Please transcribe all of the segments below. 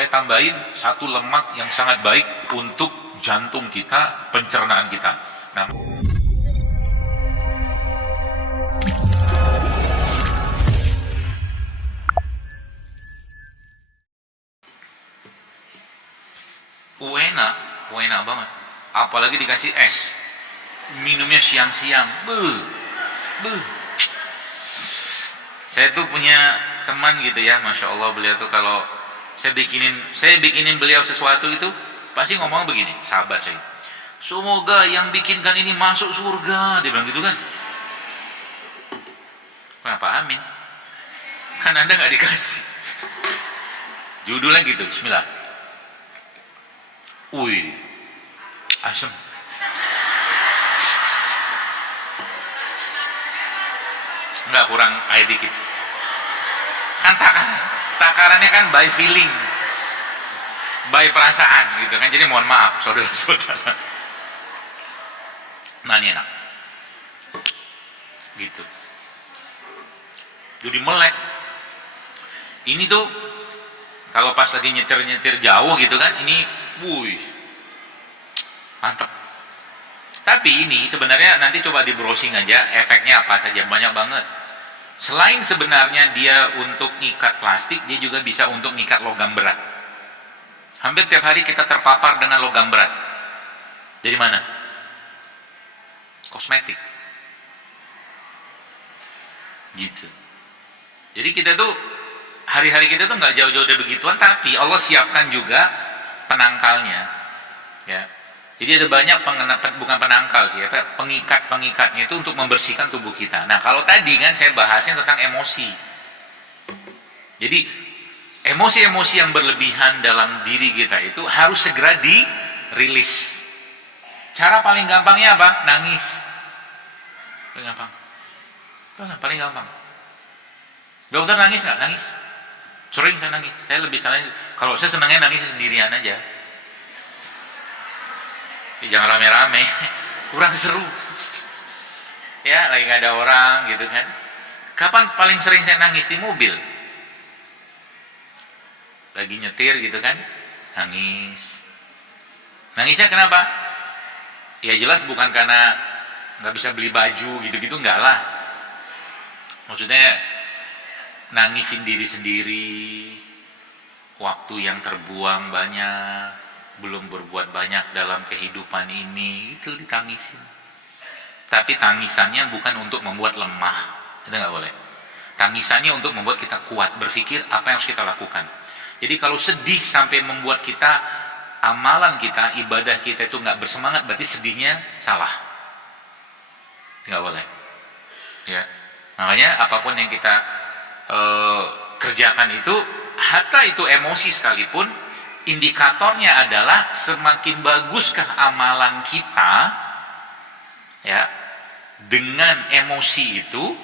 saya tambahin satu lemak yang sangat baik untuk jantung kita, pencernaan kita. Nah, enak banget. Apalagi dikasih es. Minumnya siang-siang. Beuh. Saya tuh punya teman gitu ya, Masya Allah, beliau tuh kalau saya bikinin beliau sesuatu itu pasti ngomong begini, sahabat saya, semoga yang bikinkan ini masuk surga, dia bilang gitu kan. Kenapa amin? Kan Anda nggak dikasih. Judulnya gitu, bismillah. Wih, asem. Enggak, kurang air dikit. Kan takarannya kan by feeling, by perasaan gitu kan. Jadi mohon maaf saudara-saudara. Nah, ini enak gitu. Jadi melek. Ini tuh kalau pas lagi nyetir jauh gitu kan, ini wuih, mantep. Tapi ini sebenarnya nanti coba di browsing aja efeknya apa saja, banyak banget. Selain sebenarnya dia untuk ngikat plastik, dia juga bisa untuk ngikat logam berat. Hampir tiap hari kita terpapar dengan logam berat. Dari mana? Kosmetik. Gitu. Jadi kita tuh, hari-hari kita tuh nggak jauh-jauh dari begituan, tapi Allah siapkan juga penangkalnya. Ya. Jadi ada banyak bukan penangkal sih, pengikat-pengikatnya itu untuk membersihkan tubuh kita. Nah, kalau tadi kan saya bahasnya tentang emosi. Jadi emosi-emosi yang berlebihan dalam diri kita itu harus segera dirilis. Cara paling gampangnya apa? Nangis. Paling gampang. Paling gampang. Dokter nangis nggak? Nangis. Sering saya nangis. Saya lebih senang. Kalau saya senangnya nangis sendirian aja. Jangan rame-rame, kurang seru. Ya, lagi nggak ada orang gitu kan. Kapan paling sering saya nangis? Di mobil. Lagi nyetir gitu kan, nangis. Nangisnya kenapa? Ya jelas bukan karena nggak bisa beli baju gitu-gitu, enggak lah. Maksudnya nangisin diri sendiri, waktu yang terbuang banyak, belum berbuat banyak dalam kehidupan ini, itu ditangisin. Tapi tangisannya bukan untuk membuat lemah, itu nggak boleh. Tangisannya untuk membuat kita kuat, berpikir apa yang harus kita lakukan. Jadi kalau sedih sampai membuat kita, amalan kita, ibadah kita itu nggak bersemangat, berarti sedihnya salah. Nggak boleh. Ya, makanya apapun yang kita kerjakan itu, hatta itu emosi sekalipun, indikatornya adalah semakin baguskah amalan kita ya dengan emosi itu,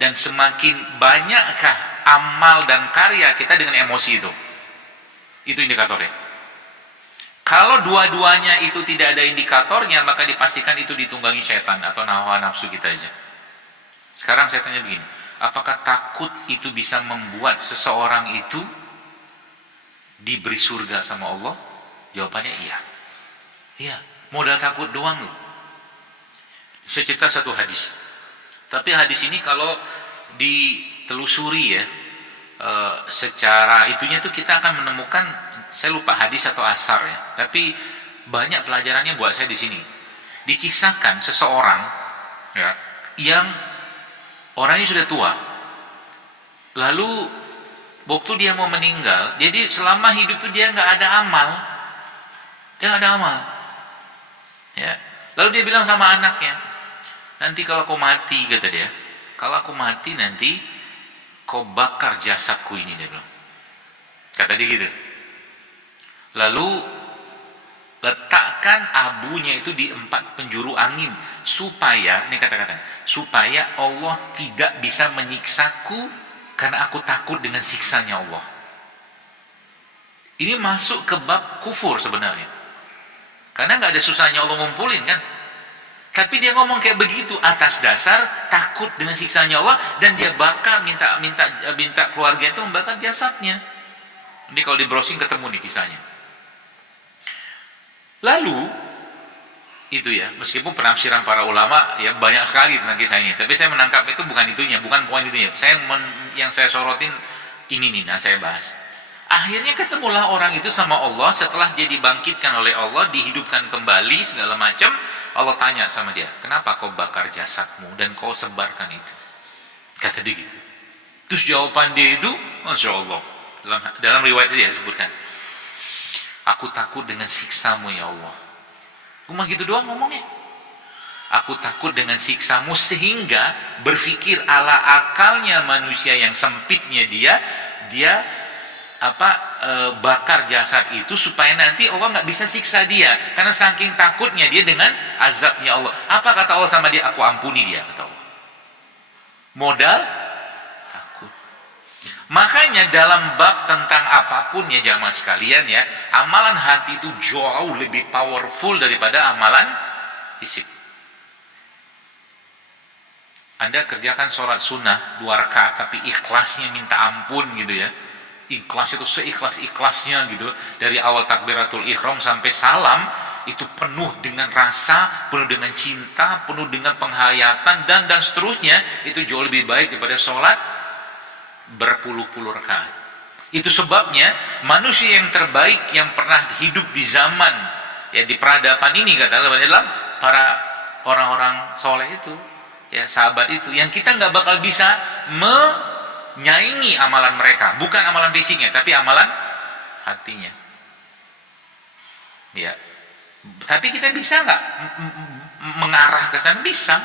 dan semakin banyakkah amal dan karya kita dengan emosi itu. Itu indikatornya. Kalau dua-duanya itu tidak ada indikatornya, maka dipastikan itu ditunggangi setan atau hawa nafsu kita aja. Sekarang saya tanya begini, apakah takut itu bisa membuat seseorang itu diberi surga sama Allah? Jawabannya iya. Iya, modal takut doang loh. Saya cerita satu hadis. Tapi hadis ini kalau ditelusuri ya, secara itunya tuh kita akan menemukan, saya lupa hadis atau asar ya. Tapi banyak pelajarannya buat saya di sini. Dikisahkan seseorang ya, yang orangnya sudah tua. Lalu waktu dia mau meninggal, jadi selama hidup itu dia nggak ada amal, ya. Lalu dia bilang sama anaknya, nanti kalau kau mati, kata dia, kalau aku mati nanti kau bakar jasadku ini, dia bilang, kata dia gitu. Lalu letakkan abunya itu di 4 penjuru angin, supaya, ini kata-kata, supaya Allah tidak bisa menyiksaku, karena aku takut dengan siksanya Allah. Ini masuk ke bab kufur sebenarnya. Karena nggak ada susahnya Allah ngumpulin kan. Tapi dia ngomong kayak begitu atas dasar takut dengan siksanya Allah, dan dia bakal minta keluarga itu membakar jasadnya. Ini kalau di browsing ketemu nih kisahnya. Lalu itu ya, meskipun penafsiran para ulama ya banyak sekali tentang kisah ini, tapi saya menangkap itu bukan itunya, bukan poin itunya. Yang saya sorotin ini nih, nah saya bahas. Akhirnya ketemulah orang itu sama Allah setelah dia dibangkitkan oleh Allah, dihidupkan kembali segala macam. Allah tanya sama dia, kenapa kau bakar jasadmu dan kau sebarkan itu? Kata dia gitu. Terus jawaban dia itu, Masya Allah, dalam riwayat itu ya disebutkan, aku takut dengan siksamu ya Allah. Cuma gitu doang ngomongnya. Aku takut dengan siksamu, sehingga berpikir ala akalnya manusia yang sempitnya dia bakar jasad itu supaya nanti Allah nggak bisa siksa dia, karena saking takutnya dia dengan azabnya Allah. Apa kata Allah sama dia? Aku ampuni dia, kata Allah. Modal takut. Makanya dalam bab tentang apapun ya jamaah sekalian ya, amalan hati itu jauh lebih powerful daripada amalan fisik. Anda kerjakan sholat sunnah 2 rakaat tapi ikhlasnya minta ampun gitu ya, ikhlas itu seikhlas-ikhlasnya gitu, dari awal takbiratul ihram sampai salam itu penuh dengan rasa, penuh dengan cinta, penuh dengan penghayatan dan seterusnya, itu jauh lebih baik daripada sholat berpuluh-puluh rakaat. Itu sebabnya manusia yang terbaik yang pernah hidup di zaman ya di peradaban ini katakanlah adalah para orang-orang soleh itu ya, sahabat itu, yang kita nggak bakal bisa menyaingi amalan mereka, bukan amalan fisiknya tapi amalan hatinya ya. Tapi kita bisa nggak mengarah ke sana? Bisa.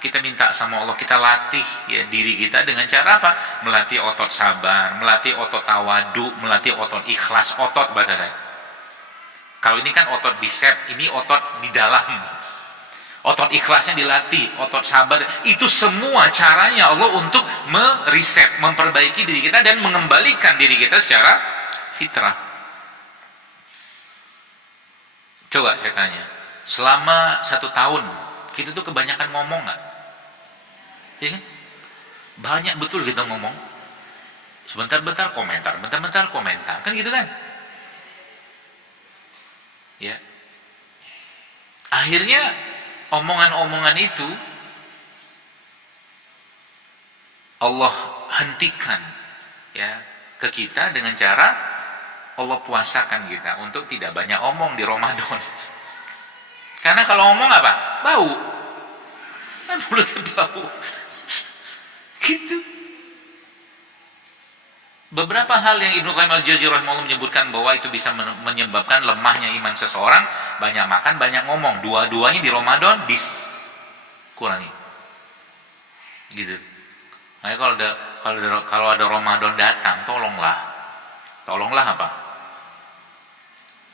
Kita minta sama Allah, kita latih ya diri kita dengan cara apa? Melatih otot sabar, melatih otot tawadu, melatih otot ikhlas, otot bahasa saya. Kalau ini kan otot bicep, ini otot di dalam. Otot ikhlasnya dilatih, otot sabar, itu semua caranya Allah untuk mereset, memperbaiki diri kita dan mengembalikan diri kita secara fitrah. Coba saya tanya, selama 1 tahun kita tuh kebanyakan ngomong nggak? Ya kan? Banyak betul kita ngomong. Sebentar-bentar komentar, bentar-bentar komentar, kan gitu kan? Ya. Akhirnya omongan-omongan itu Allah hentikan ya ke kita dengan cara Allah puasakan kita untuk tidak banyak omong di Ramadan. Karena kalau ngomong apa? Bau. Kan mulutnya bau. Gitu. Beberapa hal yang Ibnu Qayyim al-Jauziyah rahimahullah menyebutkan bahwa itu bisa menyebabkan lemahnya iman seseorang, banyak makan, banyak ngomong. Dua-duanya di Ramadan dikurangi. Gitu. Makanya kalau ada Ramadan datang, tolonglah apa?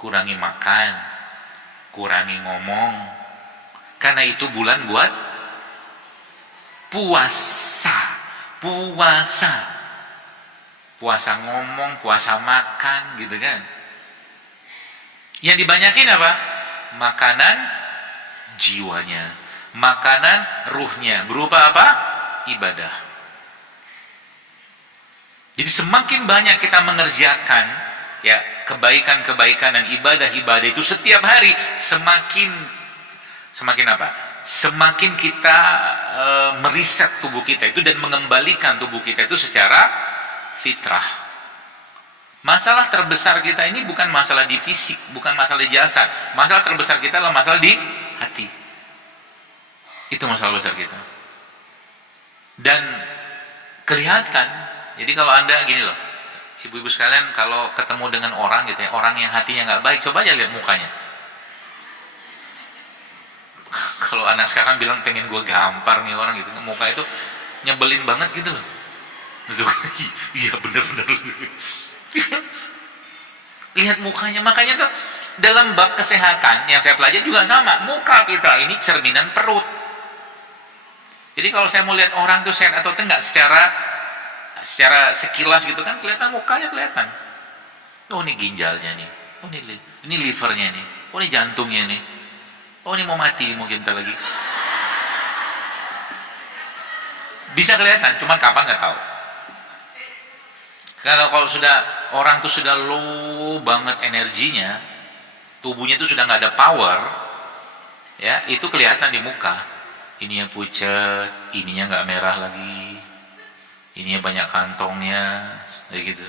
Kurangi makan, kurangi ngomong, karena itu bulan buat puasa ngomong, puasa makan gitu kan. Yang dibanyakin apa? Makanan jiwanya, makanan ruhnya, berupa apa? Ibadah. Jadi semakin banyak kita mengerjakan ya kebaikan-kebaikan dan ibadah-ibadah itu setiap hari, semakin apa? Semakin kita meriset tubuh kita itu dan mengembalikan tubuh kita itu secara fitrah. Masalah terbesar kita ini bukan masalah di fisik, bukan masalah di jasad. Masalah terbesar kita adalah masalah di hati. Itu masalah besar kita. Dan kelihatan, jadi kalau Anda gini loh, ibu-ibu sekalian, kalau ketemu dengan orang gitu ya, orang yang hatinya nggak baik, coba aja lihat mukanya. Kalau anak sekarang bilang pengen gue gampar nih orang gitu, muka itu nyebelin banget gitu loh. Iya bener-bener. Lihat mukanya, makanya tuh dalam bab kesehatan yang saya pelajari juga sama. Muka kita ini cerminan perut. Jadi kalau saya mau lihat orang tuh sehat atau enggak secara sekilas gitu kan kelihatan, mukanya kelihatan. Oh ini ginjalnya nih, oh ini livernya nih, oh ini jantungnya nih, oh ini mau mati mungkin ntar lagi. Bisa kelihatan, cuman kapan nggak tahu. Kalau sudah orang tuh sudah low banget energinya, tubuhnya tuh sudah nggak ada power, ya itu kelihatan di muka. Ininya pucat, ininya nggak merah lagi, ininya banyak kantongnya, kayak gitu.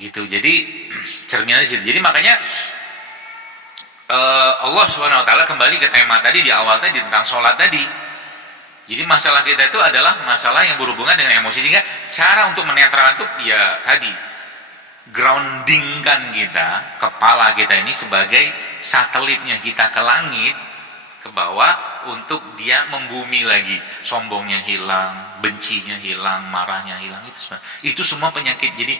Gitu. Jadi cerminan di situ. Jadi makanya Allah Subhanahu wa taala kembali ke tema tadi di awal tadi tentang sholat tadi. Jadi masalah kita itu adalah masalah yang berhubungan dengan emosi, sehingga cara untuk menetralkan itu ya tadi groundingkan kita, kepala kita ini sebagai satelitnya kita ke langit, ke bawah, untuk dia membumi lagi. Sombongnya hilang, bencinya hilang, marahnya hilang, itu semua penyakit. Jadi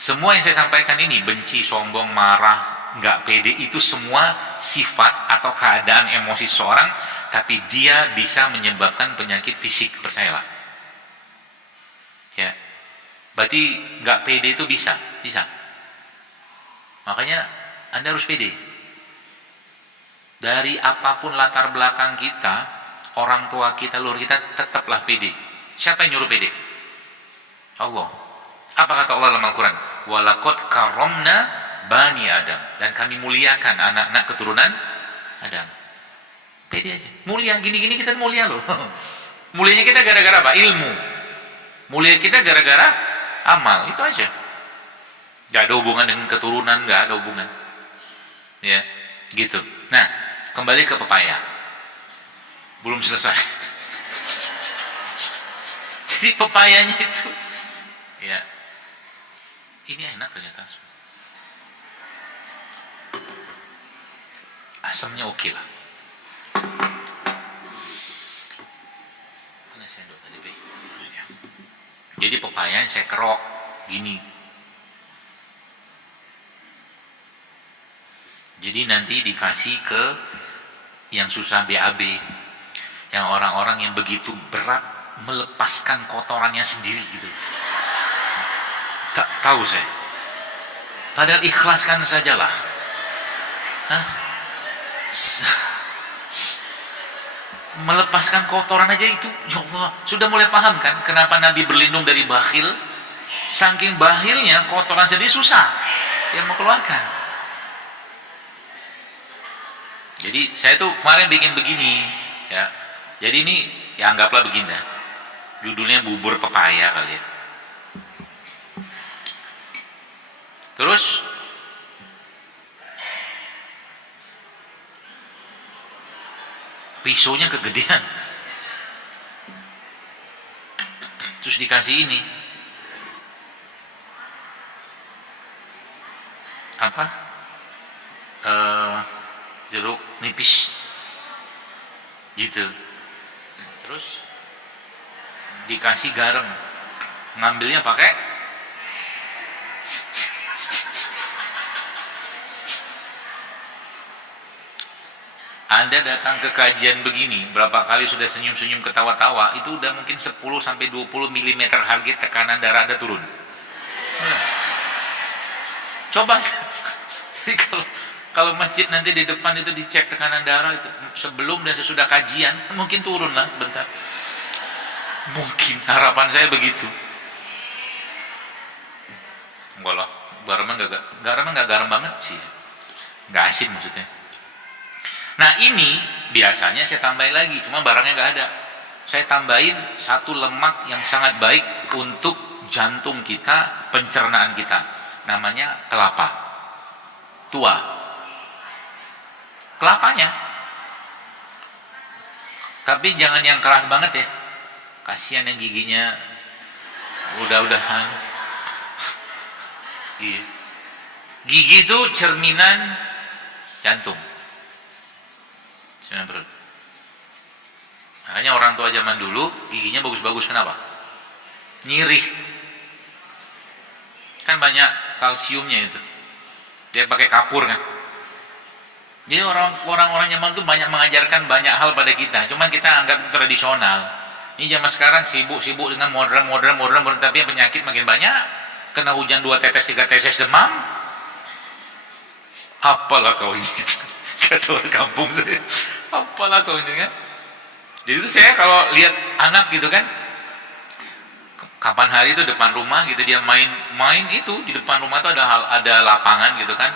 semua yang saya sampaikan ini, benci, sombong, marah, nggak pede, itu semua sifat atau keadaan emosi seseorang, tapi dia bisa menyebabkan penyakit fisik, percayalah. Ya, berarti nggak pede itu bisa. Makanya Anda harus pede. Dari apapun latar belakang kita, orang tua kita, luhur kita, tetaplah pede. Siapa yang nyuruh pede? Allah. Apa kata Allah dalam Al-Quran? Walaqad karomna bani Adam, dan kami muliakan anak-anak keturunan Adam. Pede aja. Mulia gini-gini kita mulia loh. Mulianya kita gara-gara apa? Ilmu. Mulia kita gara-gara amal. Itu aja. Gak ada hubungan dengan keturunan, gak ada hubungan. Ya, gitu. Nah, kembali ke pepaya. Belum selesai. Jadi pepayanya itu, ya, ini enak ternyata. Asamnya oke lah. Mana sendok tadi, Be? Jadi pepaya saya kerok gini. Jadi nanti dikasih ke yang susah BAB, yang orang-orang yang begitu berat melepaskan kotorannya sendiri gitu. Tak tahu saya. Padahal ikhlaskan sajalah. Hah? Melepaskan kotoran aja itu, ya Allah, sudah mulai paham kan kenapa Nabi berlindung dari bakhil? Saking bakhilnya kotoran sendiri susah dia mau keluarkan. Jadi saya tuh kemarin bikin begini, ya. Jadi ini ya anggaplah begini, judulnya bubur pepaya kali ya. Terus pisaunya kegedean, terus dikasih ini apa, jeruk nipis gitu, terus dikasih garam, ngambilnya pakai Anda datang ke kajian begini, berapa kali sudah senyum-senyum ketawa-tawa, itu udah mungkin 10-20 mm harga tekanan darah Anda turun. Coba. Jadi kalau masjid nanti di depan itu dicek tekanan darah itu sebelum dan sesudah kajian, mungkin turun lah bentar. Mungkin harapan saya begitu. Enggak lah, garamnya nggak garam banget sih, nggak asin maksudnya. Nah ini biasanya saya tambahin lagi, cuma barangnya nggak ada. Saya tambahin satu lemak yang sangat baik untuk jantung kita, pencernaan kita. Namanya kelapa tua. Kelapanya. Tapi jangan yang keras banget ya. Kasihan yang giginya udah-udahan. Gigi itu cerminan jantung. Perut. Makanya orang tua zaman dulu giginya bagus-bagus, kenapa? Nyirih. Kan banyak kalsiumnya itu. Dia pakai kapur kan. Jadi orang-orang zaman itu banyak mengajarkan banyak hal pada kita. Cuman kita anggap itu tradisional. Ini zaman sekarang sibuk-sibuk dengan modern, tapi penyakit makin banyak. Kena hujan 2 tetes 3 tetes demam. Apalah kau ini? Kata orang kampung saya. Apalah kau ini kan. Jadi itu saya kalau lihat anak gitu kan, Kapan hari itu depan rumah gitu dia main itu di depan rumah tuh ada lapangan gitu kan,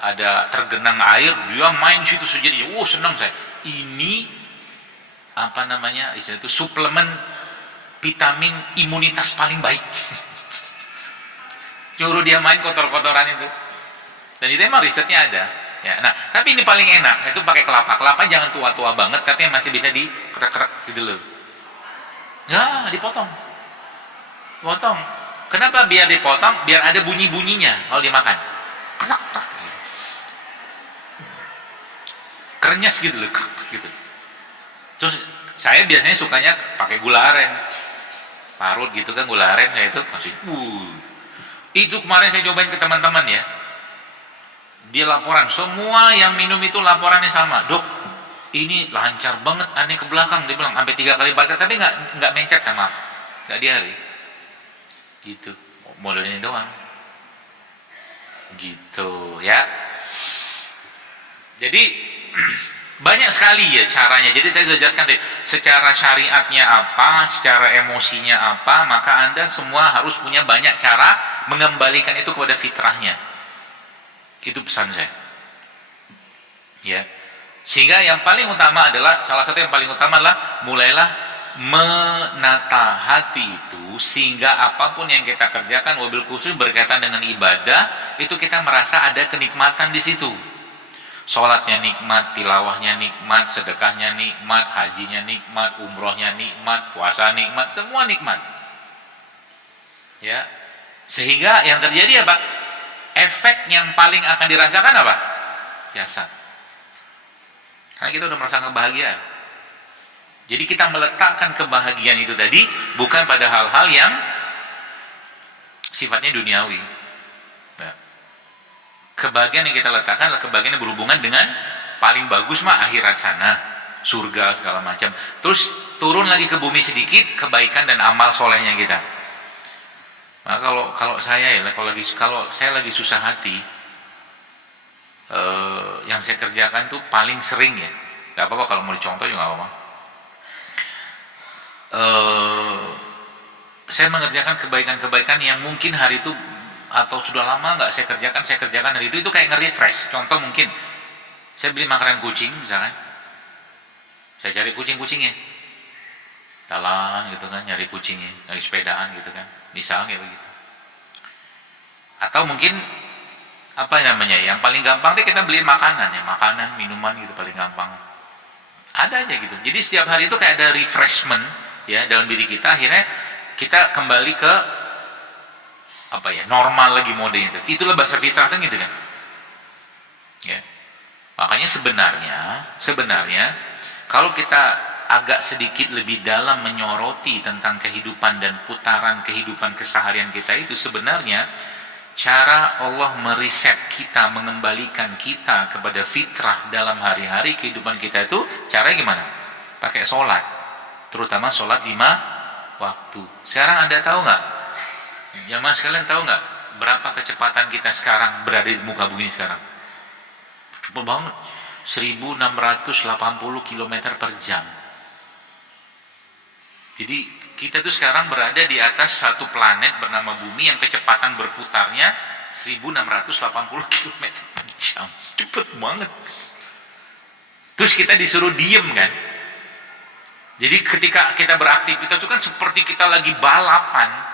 ada tergenang air, dia main di situ sejadi. Senang saya. Ini apa namanya istilah itu, suplemen vitamin imunitas paling baik. Nyuruh dia main kotor-kotoran itu. Dan itu emang risetnya ada. Ya, nah, tapi ini paling enak itu pakai kelapa. Kelapa jangan tua-tua banget, tapi masih bisa dikerek-kerek gitu loh. Ya, dipotong. Potong. Kenapa biar dipotong? Biar ada bunyi-bunyinya kalau dimakan. Kerak, kerak. Krenyes gitu loh, gitu. Terus saya biasanya sukanya pakai gula aren. Parut gitu kan gula aren, saya itu kasih. Itu kemarin saya cobain ke teman-teman ya. Dia laporan, semua yang minum itu laporannya sama, dok, ini lancar banget, aneh ke belakang, dia bilang sampai 3 kali bakar, tapi nggak mencet sama, nggak diare, gitu, modelnya doang, gitu ya. Jadi banyak sekali ya caranya. Jadi saya sudah jelaskan tadi, secara syariatnya apa, secara emosinya apa, maka Anda semua harus punya banyak cara mengembalikan itu kepada fitrahnya. Itu pesan saya. Ya. Sehingga yang paling utama adalah, salah satu yang paling utama adalah mulailah menata hati itu, sehingga apapun yang kita kerjakan, wabil khusus berkaitan dengan ibadah, itu kita merasa ada kenikmatan di situ. Sholatnya nikmat, tilawahnya nikmat, sedekahnya nikmat, hajinya nikmat, umrohnya nikmat, puasa nikmat, semua nikmat. Ya. Sehingga yang terjadi apa? Efek yang paling akan dirasakan apa? Jasad. Karena kita udah merasa kebahagiaan. Jadi kita meletakkan kebahagiaan itu tadi bukan pada hal-hal yang sifatnya duniawi. Nah, kebahagiaan yang kita letakkan adalah kebahagiaan yang berhubungan dengan paling bagus mah akhirat sana, surga segala macam. Terus turun lagi ke bumi sedikit kebaikan dan amal solehnya kita. Nah, kalau saya ya, kalau saya lagi susah hati, yang saya kerjakan tuh paling sering ya, nggak apa-apa kalau mau dicontoh juga nggak apa-apa. Saya mengerjakan kebaikan-kebaikan yang mungkin hari itu atau sudah lama nggak saya kerjakan hari itu kayak nge-refresh. Contoh mungkin saya beli makanan kucing misalkan, saya cari kucing-kucingnya, jalan gitu kan, nyari kucingnya, nyari sepedaan gitu kan, misalnya begitu. Atau mungkin apa namanya, yang paling gampang deh kita beli makanan ya, makanan, minuman gitu paling gampang. Ada aja gitu. Jadi setiap hari itu kayak ada refreshment ya dalam diri kita, akhirnya kita kembali ke apa ya, normal lagi modenya itu. Itulah bahasa fitrah kan gitu kan. Ya. Makanya sebenarnya kalau kita agak sedikit lebih dalam menyoroti tentang kehidupan dan putaran kehidupan keseharian kita itu, sebenarnya cara Allah meriset kita, mengembalikan kita kepada fitrah dalam hari-hari kehidupan kita itu caranya gimana? Pakai sholat, terutama sholat 5 waktu. Sekarang Anda tahu nggak? Jamaah sekalian tahu nggak berapa kecepatan kita sekarang berada di muka bumi sekarang? Cepat banget, 1680 km per jam. Jadi kita tuh sekarang berada di atas satu planet bernama bumi yang kecepatan berputarnya 1680 km per jam. Cepet banget. Terus kita disuruh diem kan. Jadi ketika kita beraktivitas itu kan seperti kita lagi balapan.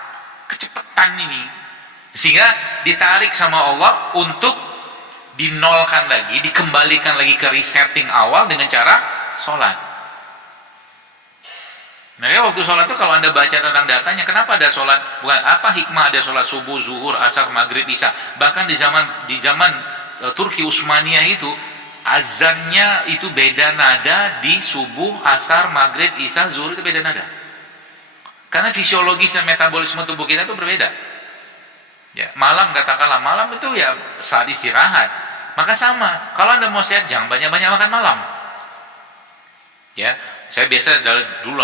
Kecepatan ini. Sehingga ditarik sama Allah untuk dinolkan lagi, dikembalikan lagi ke resetting awal dengan cara sholat. Nah ya, waktu sholat itu kalau Anda baca tentang datanya, kenapa ada sholat, bukan apa hikmah ada sholat subuh, zuhur, asar, maghrib, isya. Bahkan di zaman Turki Utsmaniyah itu azannya itu beda nada, di subuh, asar, maghrib, isya, zuhur itu beda nada. Karena fisiologis dan metabolisme tubuh kita itu berbeda. Ya, malam katakanlah, malam itu ya saat istirahat. Maka sama, kalau Anda mau sehat jangan banyak-banyak makan malam. Ya, saya biasa dulu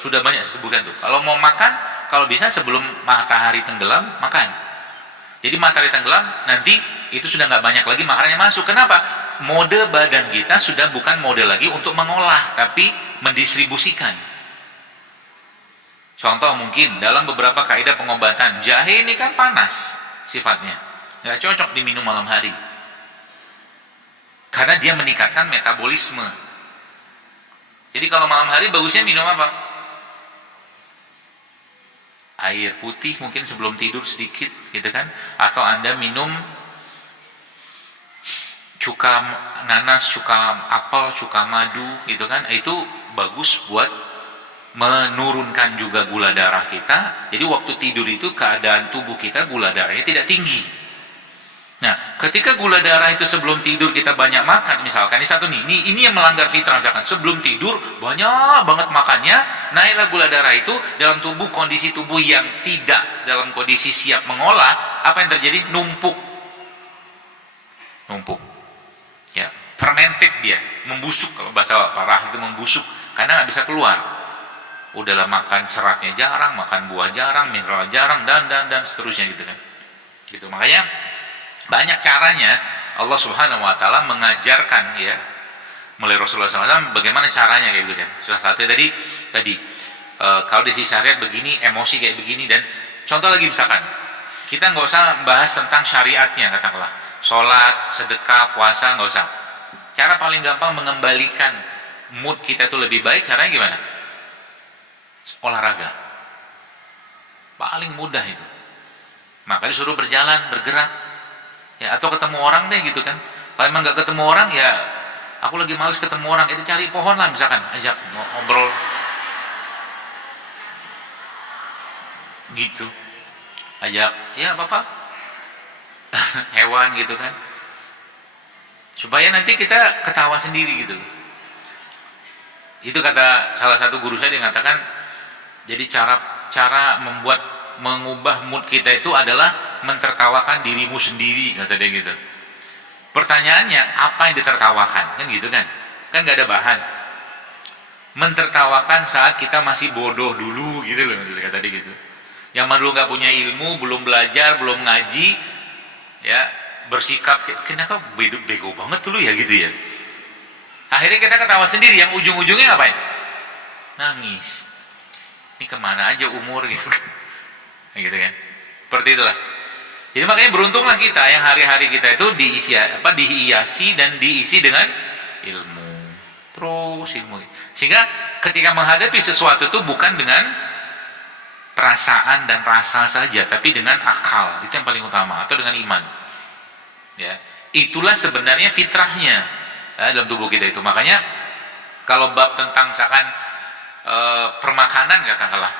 sudah banyak sebutkan tuh. Kalau mau makan, kalau bisa sebelum matahari tenggelam makan. Jadi matahari tenggelam nanti itu sudah nggak banyak lagi makanannya masuk. Kenapa? Mode badan kita sudah bukan mode lagi untuk mengolah, tapi mendistribusikan. Contoh mungkin dalam beberapa kaidah pengobatan, jahe ini kan panas sifatnya, nggak cocok diminum malam hari karena dia meningkatkan metabolisme. Jadi kalau malam hari bagusnya minum apa? Air putih mungkin sebelum tidur sedikit gitu kan, atau Anda minum cuka nanas, cuka apel, cuka madu gitu kan, itu bagus buat menurunkan juga gula darah kita. Jadi waktu tidur itu keadaan tubuh kita gula darahnya tidak tinggi. Nah, ketika gula darah itu sebelum tidur kita banyak makan, misalkan ini satu nih, ini yang melanggar fitrah, misalkan sebelum tidur banyak banget makannya, naiklah gula darah itu dalam tubuh, kondisi tubuh yang tidak dalam kondisi siap mengolah, apa yang terjadi? Numpuk, ya, fermented dia, membusuk, kalau bahasa parah itu membusuk, karena nggak bisa keluar. Udahlah makan seratnya jarang, makan buah jarang, mineral jarang, dan seterusnya gitu kan. Gitu. Makanya banyak caranya Allah Subhanahu wa taala mengajarkan ya mulai Rasulullah SAW bagaimana caranya kayak gitu kan. Salah satu tadi kalau di sisi syariat begini, emosi kayak begini, dan contoh lagi misalkan kita nggak usah bahas tentang syariatnya, katakanlah sholat, sedekah, puasa, nggak usah. Cara paling gampang mengembalikan mood kita itu lebih baik, caranya gimana? Olahraga. Paling mudah itu. Maka disuruh berjalan, bergerak, ya, atau ketemu orang deh gitu kan. Kalau emang nggak ketemu orang, ya aku lagi males ketemu orang, itu cari pohon lah misalkan, ajak ngobrol gitu, ajak ya bapak hewan gitu kan, supaya nanti kita ketawa sendiri gitu. Itu kata salah satu guru saya, dia mengatakan, jadi cara mengubah mood kita itu adalah mentertawakan dirimu sendiri, kata dia gitu. Pertanyaannya, apa yang ditertawakan? Kan gitu kan? Kan nggak ada bahan. Mentertawakan saat kita masih bodoh dulu gitu loh, kata dia gitu. Yang dulu nggak punya ilmu, belum belajar, belum ngaji, ya, bersikap kenapa bego banget dulu ya gitu ya. Akhirnya kita ketawa sendiri, yang ujung-ujungnya ngapain? Nangis. Ini kemana aja umur gitu kan? Gitu kan? Seperti itulah. Jadi makanya beruntunglah kita yang hari-hari kita itu dihiasi dan diisi dengan ilmu. Terus ilmu. Sehingga ketika menghadapi sesuatu itu bukan dengan perasaan dan rasa saja, tapi dengan akal. Itu yang paling utama, atau dengan iman. Ya, itulah sebenarnya fitrahnya dalam tubuh kita itu. Makanya kalau bab tentang misalkan permakanan katakanlah,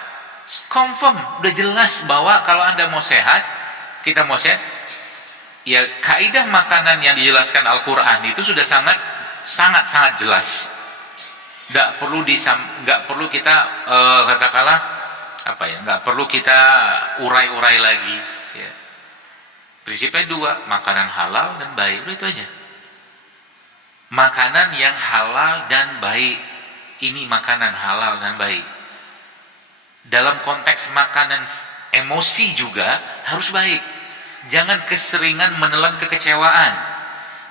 confirm udah jelas bahwa kalau Anda mau sehat, kita mau sehat, ya kaidah makanan yang dijelaskan Al-Qur'an itu sudah sangat jelas. Nggak perlu kita katakanlah apa ya, nggak perlu kita urai-urai lagi ya. Prinsipnya dua, makanan halal dan baik, udah itu aja. Makanan yang halal dan baik, ini makanan halal dan baik. Dalam konteks makanan emosi juga harus baik. Jangan keseringan menelan kekecewaan,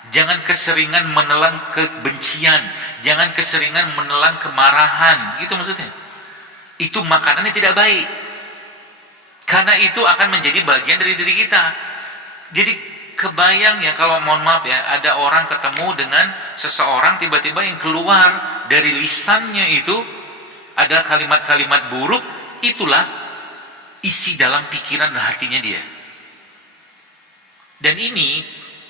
jangan keseringan menelan kebencian, jangan keseringan menelan kemarahan. Itu maksudnya. Itu makanan yang tidak baik, karena itu akan menjadi bagian dari diri kita. Jadi kebayang ya, kalau mohon maaf ya, ada orang ketemu dengan seseorang, tiba-tiba yang keluar dari lisannya itu adalah kalimat-kalimat buruk, itulah isi dalam pikiran dan hatinya dia. Dan ini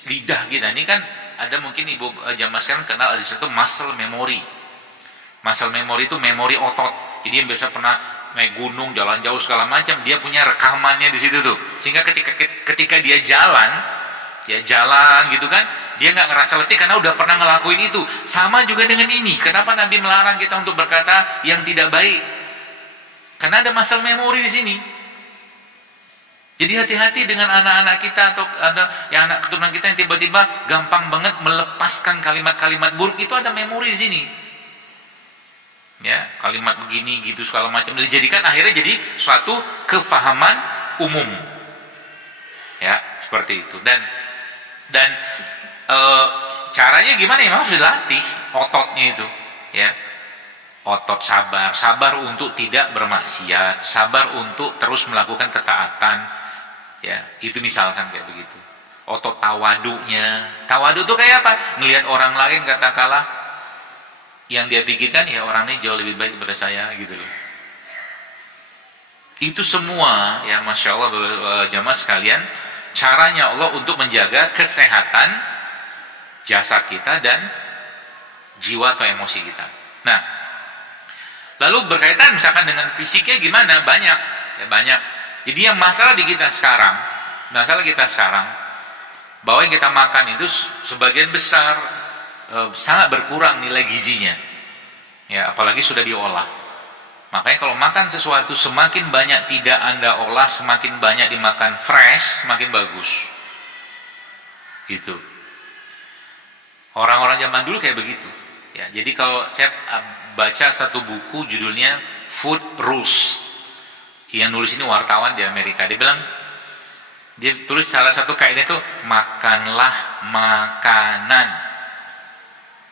lidah kita ini kan ada, mungkin ibu jamaah sekarang kenal, ada satu muscle memory. Muscle memory itu memori otot. Jadi yang biasa pernah naik gunung, jalan jauh segala macam, dia punya rekamannya di situ tuh. Sehingga ketika dia jalan gitu kan, dia nggak ngerasa letih karena udah pernah ngelakuin itu. Sama juga dengan ini. Kenapa Nabi melarang kita untuk berkata yang tidak baik? Karena ada muscle memory di sini. Jadi hati-hati dengan anak-anak kita, atau ada yang anak keturunan kita yang tiba-tiba gampang banget melepaskan kalimat-kalimat buruk. Itu ada memori di sini. Ya, kalimat begini gitu segala macam dijadikan akhirnya jadi suatu kefahaman umum. Ya, seperti itu. Dan caranya gimana ya? Memang harus dilatih ototnya itu, ya. otot sabar, sabar untuk tidak bermaksiat, sabar untuk terus melakukan ketaatan, ya itu misalkan kayak begitu. Otot tawadunya, tawadu tuh kayak apa? Ngelihat orang lain katakanlah yang dia pikirkan ya orang ini jauh lebih baik daripada saya gitu loh. Itu semua ya masya Allah jamaah sekalian, caranya Allah untuk menjaga kesehatan jasad kita dan jiwa atau emosi kita. Nah, lalu berkaitan misalkan dengan fisiknya gimana? Banyak, ya banyak. Jadi yang masalah di kita sekarang, bahwa yang kita makan itu sebagian besar sangat berkurang nilai gizinya. Ya, apalagi sudah diolah. Makanya kalau makan sesuatu semakin banyak tidak Anda olah, semakin banyak dimakan fresh, semakin bagus. Gitu. Orang-orang zaman dulu kayak begitu. Ya, jadi kalau saya baca satu buku judulnya Food Rules, yang nulis ini wartawan di Amerika, dia bilang, dia tulis salah satu kaidah itu makanlah makanan.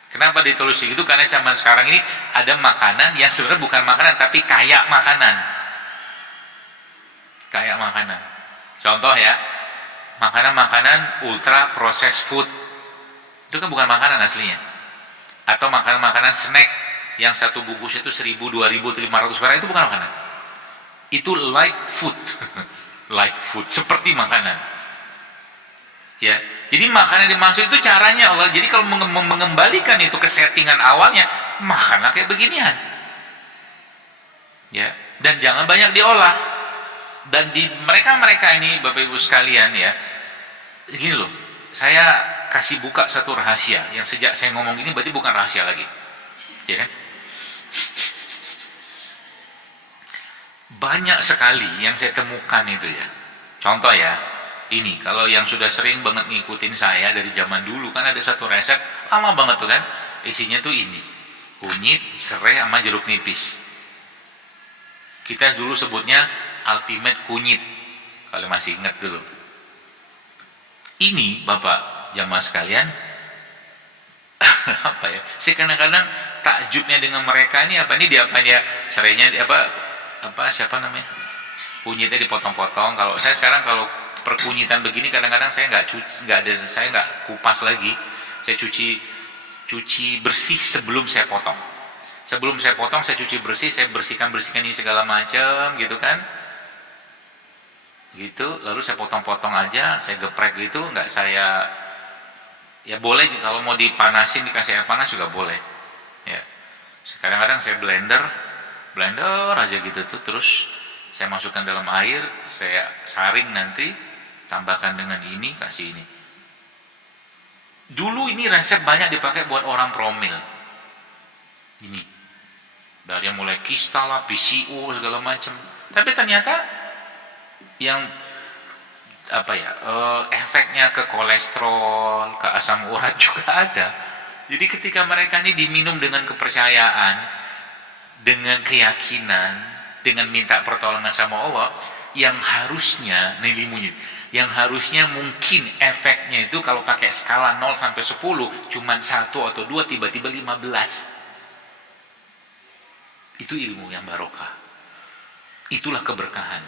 Kenapa ditulis gitu? Karena zaman sekarang ini ada makanan yang sebenarnya bukan makanan tapi kayak makanan. Kayak makanan. Contoh ya, makanan-makanan ultra processed food itu kan bukan makanan aslinya. Atau makanan-makanan snack yang satu bungkus itu 1000, 2000, 500 perak itu bukan makanan. Itu like food. Like food, seperti makanan. Ya, jadi makanan dimaksud itu caranya Allah. Jadi kalau mengembalikan itu ke settingan awalnya, makanlah kayak beginian. Ya, dan jangan banyak diolah. Dan di mereka-mereka ini Bapak Ibu sekalian ya, gini loh, saya kasih buka satu rahasia yang sejak saya ngomong ini berarti bukan rahasia lagi, ya kan? Banyak sekali yang saya temukan itu ya. Contoh ya, ini kalau yang sudah sering banget ngikutin saya dari zaman dulu kan ada satu resep lama banget tuh kan, isinya tuh ini kunyit, serai sama jeruk nipis. Kita dulu sebutnya ultimate kunyit kalau masih ingat dulu. Ini Bapak jamaah sekalian, apa ya? Saya kadang-kadang takjubnya dengan mereka ini apa ini dia serainya apa siapa namanya? Kunyitnya dipotong-potong. Kalau saya sekarang kalau perkunyitan begini kadang-kadang saya saya nggak kupas lagi. Saya cuci bersih sebelum saya potong. Sebelum saya potong saya cuci bersih, saya bersihkan ini segala macam gitu kan. Gitu, lalu saya potong-potong aja, saya geprek gitu, nggak saya ya boleh kalau mau dipanasin dikasih air panas juga boleh. Ya. Kadang-kadang saya blender aja gitu tuh, terus saya masukkan dalam air, saya saring nanti, tambahkan dengan ini, kasih ini. Dulu ini resep banyak dipakai buat orang promil. Ini. Dari yang mulai kista lah, PCO segala macam. Tapi ternyata yang efeknya ke kolesterol, ke asam urat juga ada. Jadi ketika mereka ini diminum dengan kepercayaan, dengan keyakinan, dengan minta pertolongan sama Allah, yang harusnya yang harusnya mungkin efeknya itu kalau pakai skala 0 sampai 10 cuman 1 atau 2 tiba-tiba 15. Itu ilmu yang barokah. Itulah keberkahan.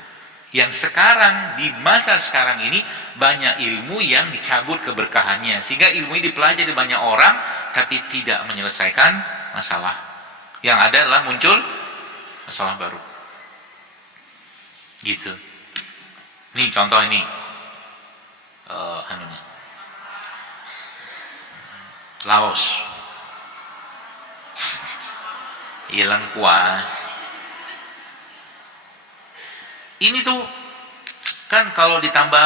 Yang sekarang di masa sekarang ini banyak ilmu yang dicabut keberkahannya, sehingga ilmu ini dipelajari banyak orang tapi tidak menyelesaikan masalah. Yang ada adalah muncul masalah baru. Gitu. Nih contoh ini. Laos. Hilang kuas. Ini tuh kan kalau ditambah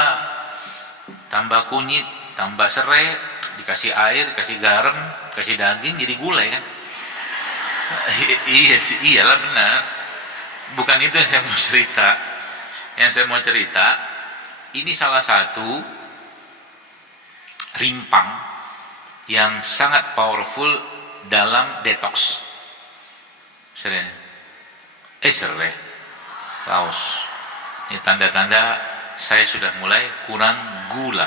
kunyit, tambah serai, dikasih air, kasih garam, kasih daging jadi gulai kan? Iya sih, iyalah benar. Bukan itu yang saya mau cerita. Yang saya mau cerita, ini salah satu rimpang yang sangat powerful dalam detox. Serai, Laos. Ini tanda-tanda saya sudah mulai kurang gula.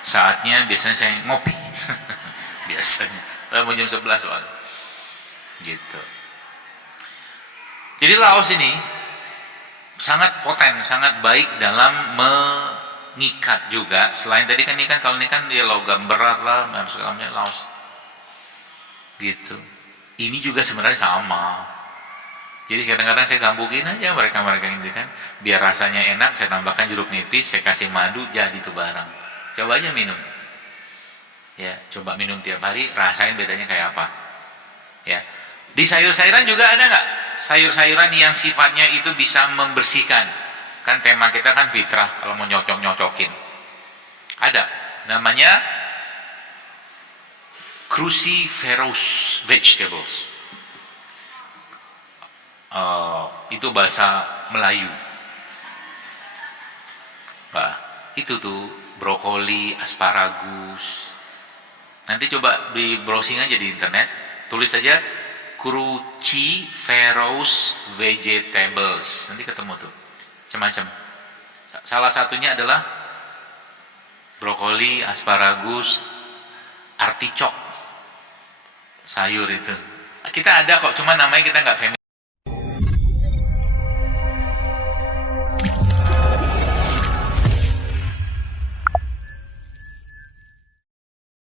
Saatnya biasanya saya ngopi. Biasanya. Mau jam 11 soalnya. gitu. Jadi Laos ini sangat poten, sangat baik dalam mengikat juga. Selain tadi kan ini kan, kalau ini kan dia logam berat lah, harus Laos gitu. Ini juga sebenarnya sama. Jadi kadang-kadang saya gambukin aja mereka-mereka ini kan, biar rasanya enak, saya tambahkan jeruk nipis, saya kasih madu, jadi tuh barang. Coba aja minum. Ya, coba minum tiap hari, rasain bedanya kayak apa. Ya. Di sayur-sayuran juga ada nggak? Sayur-sayuran yang sifatnya itu bisa membersihkan. Kan tema kita kan fitrah, kalau mau nyocok-nyocokin. Ada, namanya cruciferous vegetables. Itu bahasa Melayu. Bah, itu tuh brokoli, asparagus. Nanti coba di browsing aja di internet, tulis aja cruciferous vegetables, nanti ketemu tuh macam-macam. Salah satunya adalah brokoli, asparagus, artichok, sayur itu kita ada kok, cuma namanya kita nggak familiar.